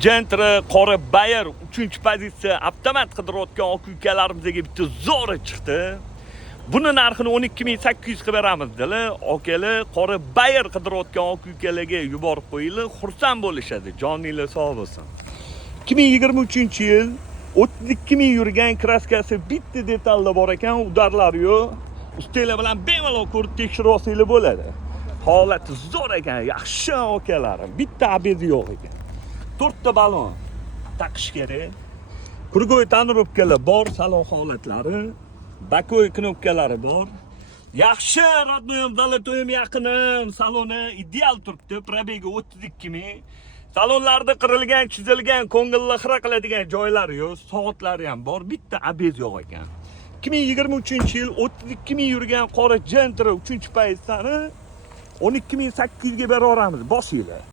Gentra, qora Bayer 3-pozitsiya avtomat qidirayotgan oq ukalarimizga bitta zo'ri chiqdi. Buni narxini 12800 qilib beramiz dedilar. Okalar qora Bayer qidirayotgan oq ukalarga yuborib qo'yinglar, xursand bo'lishadi. Joninglar sog' bo'lsin. 2023-yil 32000 yurgan kraskasi bitta detalda bor ekan, udarlari yo'q. Ustalar bilan bemalol ko'rib tekshirib olsanglar bo'ladi. Holati zo'r ekan, yaxshi okalarim. Bitta abedi yo'q ekan. 4 ta balon taqish kerak. Kurgoy tonirovkalar bor, salon holatlari, bakoy knopkalari bor. Yaxshi rodnoyim, zalotoyim yaqinim, saloni ideal turibdi. Probegi 32000. Salonlarda qirilgan, chizilgan, ko'ngilni xira qiladigan joylari yo'q, soatlari ham bor. Bitta abez yo'q ekan. 2023-yil 32000 yurgan qora Gentra 3-pozitsiyani 12800 ga beraveramiz. Bosinglar.